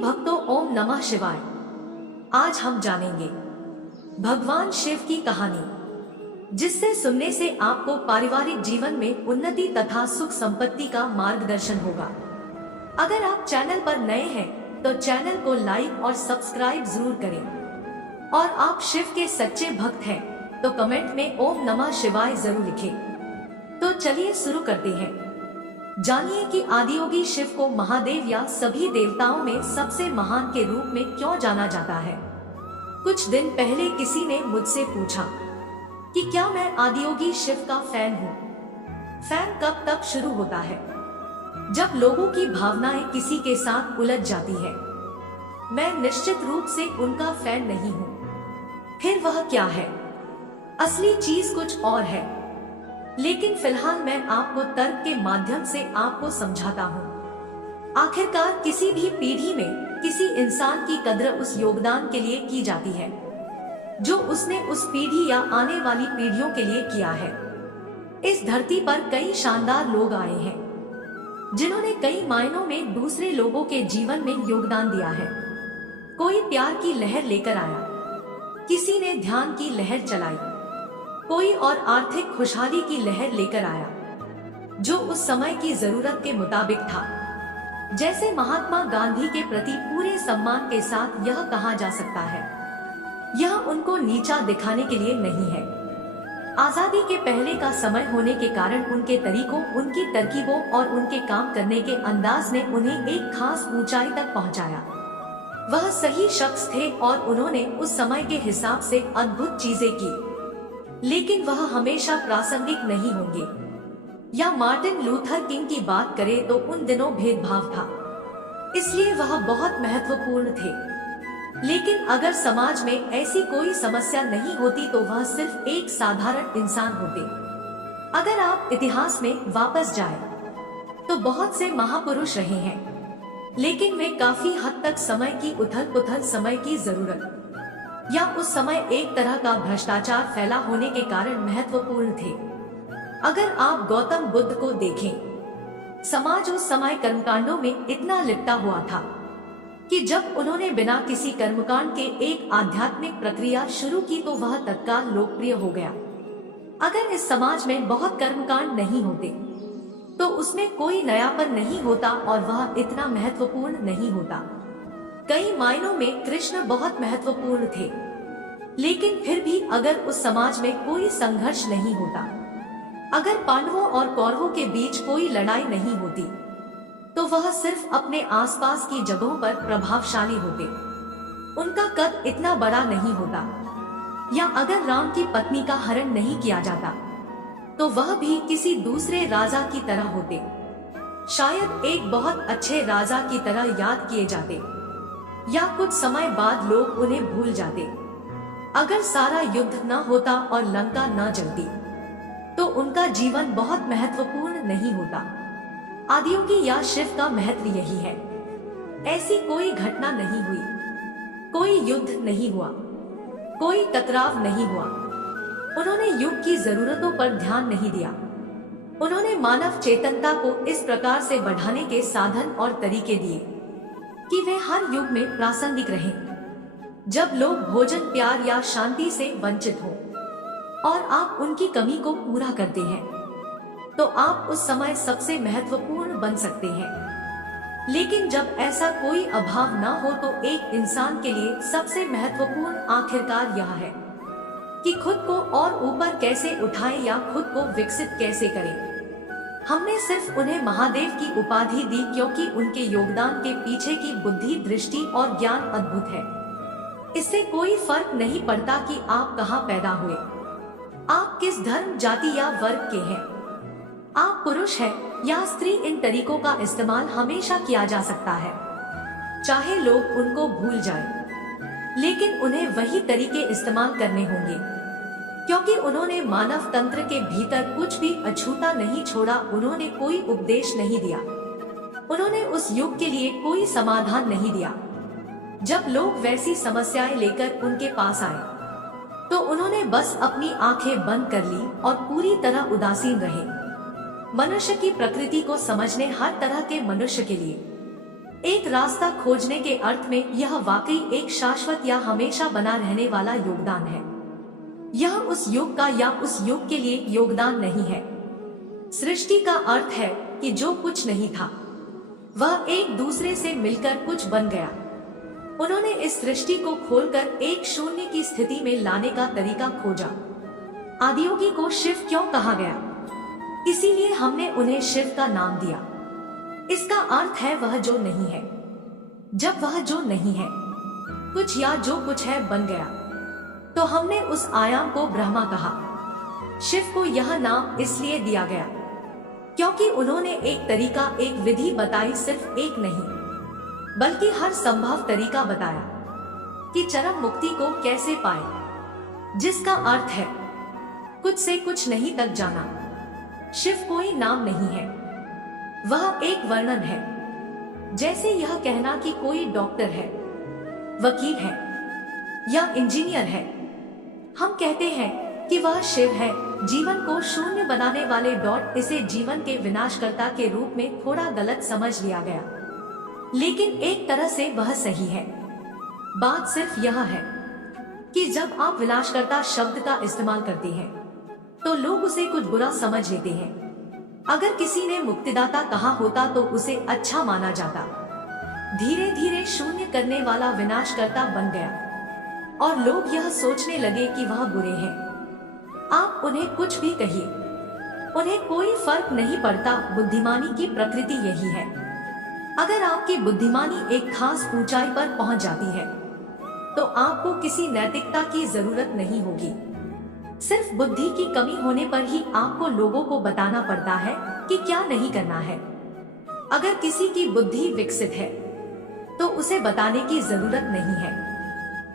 भक्तों, ओम नमः शिवाय। आज हम जानेंगे भगवान शिव की कहानी, जिससे सुनने से आपको पारिवारिक जीवन में उन्नति तथा सुख संपत्ति का मार्गदर्शन होगा। अगर आप चैनल पर नए हैं तो चैनल को लाइक और सब्सक्राइब जरूर करें, और आप शिव के सच्चे भक्त हैं तो कमेंट में ओम नमः शिवाय जरूर लिखें। तो चलिए शुरू करते हैं। जानिए कि आदियोगी शिव को महादेव या सभी देवताओं में सबसे महान के रूप में क्यों जाना जाता है। कुछ दिन पहले किसी ने मुझसे पूछा कि क्या मैं आदियोगी शिव का फैन हूँ। फैन कब तक शुरू होता है जब लोगों की भावनाएं किसी के साथ उलझ जाती है। मैं निश्चित रूप से उनका फैन नहीं हूँ। फिर वह क्या है? असली चीज कुछ और है, लेकिन फिलहाल मैं आपको तर्क के माध्यम से आपको समझाता हूँ। आखिरकार किसी भी पीढ़ी में किसी इंसान की कद्र उस योगदान के लिए की जाती है जो उसने उस पीढ़ी या आने वाली पीढ़ियों के लिए किया है। इस धरती पर कई शानदार लोग आए हैं जिन्होंने कई मायनों में दूसरे लोगों के जीवन में योगदान दिया है। कोई प्यार की लहर लेकर आया, किसी ने ध्यान की लहर चलाई, कोई और आर्थिक खुशहाली की लहर लेकर आया जो उस समय की जरूरत के मुताबिक था। जैसे महात्मा गांधी के प्रति पूरे सम्मान के साथ यह कहा जा सकता है, यह उनको नीचा दिखाने के लिए नहीं है। आजादी के पहले का समय होने के कारण उनके तरीकों, उनकी तरकीबों और उनके काम करने के अंदाज ने उन्हें एक खास ऊंचाई तक पहुंचाया। वह सही शख्स थे और उन्होंने उस समय के हिसाब से अद्भुत चीजें की, लेकिन वह हमेशा प्रासंगिक नहीं होंगे। या मार्टिन लूथर किंग की बात करें तो उन दिनों भेदभाव था, इसलिए वह बहुत महत्वपूर्ण थे। लेकिन अगर समाज में ऐसी कोई समस्या नहीं होती तो वह सिर्फ एक साधारण इंसान होते। अगर आप इतिहास में वापस जाएं, तो बहुत से महापुरुष रहे हैं, लेकिन वे काफी हद तक समय की उथल-पुथल, समय की जरूरत या उस समय एक तरह का भ्रष्टाचार फैला होने के कारण महत्वपूर्ण थे। अगर आप गौतम बुद्ध को देखें, समाज उस समय कर्मकांडों में इतना लिपटा हुआ था कि जब उन्होंने बिना किसी कर्मकांड के एक आध्यात्मिक प्रक्रिया शुरू की तो वह तत्काल लोकप्रिय हो गया। अगर इस समाज में बहुत कर्मकांड नहीं होते तो उसमें कोई नयापन नहीं होता और वह इतना महत्वपूर्ण नहीं होता। कई मायनों में कृष्ण बहुत महत्वपूर्ण थे, लेकिन फिर भी अगर उस समाज में कोई संघर्ष नहीं होता, अगर पांडवों और कौरवों के बीच कोई लड़ाई नहीं होती, तो वह सिर्फ अपने आसपास की जगहों पर प्रभावशाली होते। उनका कद इतना बड़ा नहीं होता। या अगर राम की पत्नी का हरण नहीं किया जाता तो वह भी किसी दूसरे राजा की तरह होते, शायद एक बहुत अच्छे राजा की तरह याद किए जाते, या कुछ समय बाद लोग उन्हें भूल जाते। अगर सारा युद्ध न होता और लंका न जलती तो उनका जीवन बहुत महत्वपूर्ण नहीं होता। आदियोगी या शिव का महत्व यही है। ऐसी कोई घटना नहीं हुई, कोई युद्ध नहीं हुआ, कोई टकराव नहीं हुआ। उन्होंने युग की जरूरतों पर ध्यान नहीं दिया। उन्होंने मानव चेतनता को इस प्रकार से बढ़ाने के साधन और तरीके दिए कि वे हर युग में प्रासंगिक रहें। जब लोग भोजन, प्यार या शांति से वंचित हो और आप उनकी कमी को पूरा करते हैं, तो आप उस समय सबसे महत्वपूर्ण बन सकते हैं। लेकिन जब ऐसा कोई अभाव न हो तो एक इंसान के लिए सबसे महत्वपूर्ण आखिरकार यह है कि खुद को और ऊपर कैसे उठाएं या खुद को विकसित कैसे करें। हमने सिर्फ उन्हें महादेव की उपाधि दी क्योंकि उनके योगदान के पीछे की बुद्धि, दृष्टि और ज्ञान अद्भुत है। इससे कोई फर्क नहीं पड़ता कि आप कहाँ पैदा हुए, आप किस धर्म, जाति या वर्ग के हैं, आप पुरुष हैं या स्त्री। इन तरीकों का इस्तेमाल हमेशा किया जा सकता है, चाहे लोग उनको भूल जाएं, लेकिन उन्हें वही तरीके इस्तेमाल करने होंगे, क्योंकि उन्होंने मानव तंत्र के भीतर कुछ भी अछूता नहीं छोड़ा। उन्होंने कोई उपदेश नहीं दिया, उन्होंने उस युग के लिए कोई समाधान नहीं दिया। जब लोग वैसी समस्याएं लेकर उनके पास आए तो उन्होंने बस अपनी आंखें बंद कर ली और पूरी तरह उदासीन रहे। मनुष्य की प्रकृति को समझने हर तरह के मनुष्य के लिए एक रास्ता खोजने के अर्थ में यह वाकई एक शाश्वत या हमेशा बना रहने वाला योगदान है। यह उस युग का या उस युग के लिए योगदान नहीं है। सृष्टि का अर्थ है कि जो कुछ नहीं था वह एक दूसरे से मिलकर कुछ बन गया। उन्होंने इस सृष्टि को खोलकर एक शून्य की स्थिति में लाने का तरीका खोजा। आदियोगी को शिव क्यों कहा गया? इसीलिए हमने उन्हें शिव का नाम दिया। इसका अर्थ है वह जो नहीं है। जब वह जो नहीं है कुछ या जो कुछ है बन गया, तो हमने उस आयाम को ब्रह्मा कहा। शिव को यह नाम इसलिए दिया गया क्योंकि उन्होंने एक तरीका, एक विधि बताई, सिर्फ एक नहीं बल्कि हर संभव तरीका बताया कि चरम मुक्ति को कैसे पाए, जिसका अर्थ है कुछ से कुछ नहीं तक जाना। शिव कोई नाम नहीं है, वह एक वर्णन है। जैसे यह कहना कि कोई डॉक्टर है, वकील है या इंजीनियर है। हम कहते हैं कि वह शिव है, जीवन को शून्य बनाने वाले डॉट। इसे जीवन के विनाशकर्ता के रूप में थोड़ा गलत समझ लिया गया, लेकिन एक तरह से वह सही है। बात सिर्फ यह है कि जब आप विनाशकर्ता शब्द का इस्तेमाल करते हैं तो लोग उसे कुछ बुरा समझ लेते हैं। अगर किसी ने मुक्तिदाता कहा होता तो उसे अच्छा माना जाता। धीरे धीरे शून्य करने वाला विनाशकर्ता बन गया और लोग यह सोचने लगे कि वह बुरे हैं। आप उन्हें कुछ भी कहिए, उन्हें कोई फर्क नहीं पड़ता। बुद्धिमानी की प्रकृति यही है। अगर आपकी बुद्धिमानी एक खास ऊंचाई पर पहुंच जाती है तो आपको किसी नैतिकता की जरूरत नहीं होगी। सिर्फ बुद्धि की कमी होने पर ही आपको लोगों को बताना पड़ता है कि क्या नहीं करना है। अगर किसी की बुद्धि विकसित है तो उसे बताने की जरूरत नहीं है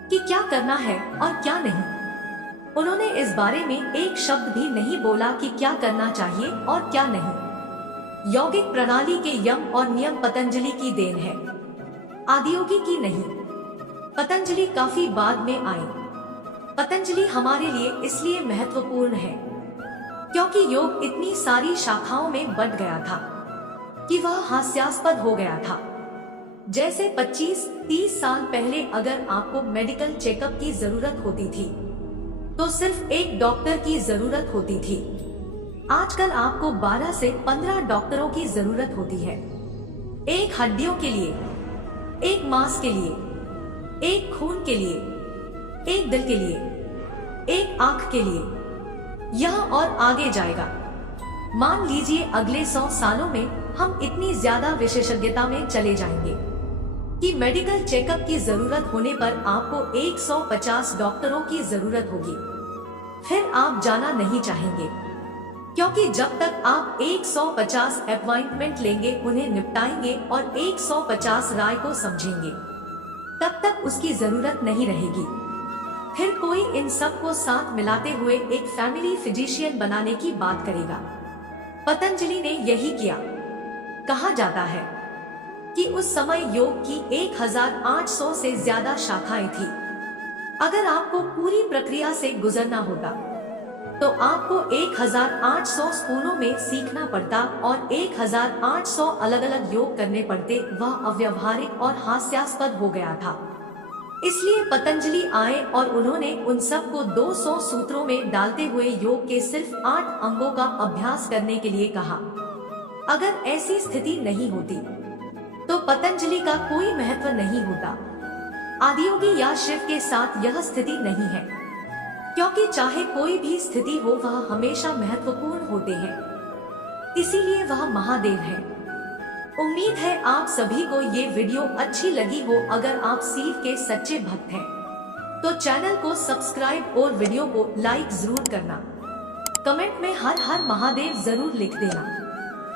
कि क्या करना है और क्या नहीं। उन्होंने इस बारे में एक शब्द भी नहीं बोला कि क्या करना चाहिए और क्या नहीं। यौगिक प्रणाली के यम और नियम पतंजलि की देन है, आदियोगी की नहीं। पतंजलि काफी बाद में आए। पतंजलि हमारे लिए इसलिए महत्वपूर्ण है क्योंकि योग इतनी सारी शाखाओं में बंट गया था कि वह हास्यास्पद हो गया था। जैसे 25-30 साल पहले अगर आपको मेडिकल चेकअप की जरूरत होती थी तो सिर्फ एक डॉक्टर की जरूरत होती थी। आजकल आपको 12 से 15 डॉक्टरों की जरूरत होती है। एक हड्डियों के लिए, एक मांस के लिए, एक खून के लिए, एक दिल के लिए, एक आंख के लिए, यह और आगे जाएगा। मान लीजिए अगले 100 सालों में हम इतनी ज्यादा विशेषज्ञता में चले जाएंगे कि मेडिकल चेकअप की जरूरत होने पर आपको 150 डॉक्टरों की जरूरत होगी। फिर आप जाना नहीं चाहेंगे क्योंकि जब तक आप 150 अपॉइंटमेंट लेंगे, उन्हें निपटाएंगे और 150 राय को समझेंगे, तब तक उसकी जरूरत नहीं रहेगी। फिर कोई इन सब को साथ मिलाते हुए एक फैमिली फिजिशियन बनाने की बात करेगा। पतंजलि ने यही किया। कहा जाता है कि उस समय योग की 1800 से ज्यादा शाखाएं थी। अगर आपको पूरी प्रक्रिया से गुजरना होता तो आपको 1800 स्कूलों में सीखना पड़ता और 1800 अलग अलग योग करने पड़ते। वह अव्यवहारिक और हास्यास्पद हो गया था। इसलिए पतंजलि आए और उन्होंने उन सब को 200 सूत्रों में डालते हुए योग के सिर्फ 8 अंगों का अभ्यास करने के लिए कहा। अगर ऐसी स्थिति नहीं होती तो पतंजलि का कोई महत्व नहीं होता। आदियोगी या शिव के साथ यह स्थिति नहीं है क्योंकि चाहे कोई भी स्थिति हो वह हमेशा महत्वपूर्ण होते हैं। इसीलिए वह महादेव है। उम्मीद है आप सभी को ये वीडियो अच्छी लगी हो। अगर आप शिव के सच्चे भक्त हैं तो चैनल को सब्सक्राइब और वीडियो को लाइक जरूर करना। कमेंट में हर हर महादेव जरूर लिख देना।